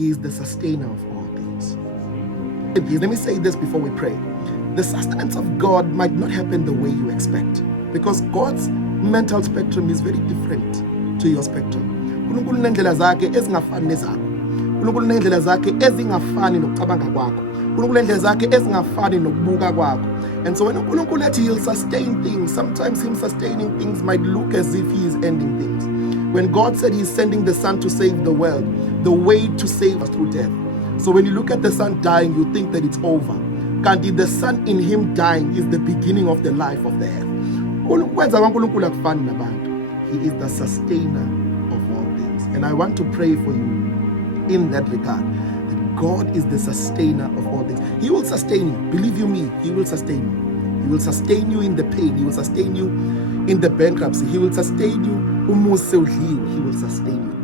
He is the sustainer of all things. Let me say this before we pray. The sustenance of God might not happen the way you expect, because God's mental spectrum is very different to your spectrum. uNkulunkulu unendlela zakhe ezingafani nezakho. uNkulunkulu unendlela zakhe ezingafani nokucabanga kwakho. uNkulunkulu unendlela zakhe ezingafani nokubuka kwakho. And so when uNkulunkulu athi he'll sustain things, sometimes him sustaining things might look as if he is ending things. When God said he's sending the Son to save the world, the way to save us through death. So when you look at the Son dying, you think that it's over. Kanti the Son in him dying is the beginning of the life of the earth. He is the sustainer of all things. And I want to pray for you in that regard, that God is the sustainer of all things. He will sustain you. Believe you me, he will sustain you. He will sustain you in the pain. He will sustain you in the bankruptcy. He will sustain you. He will sustain you.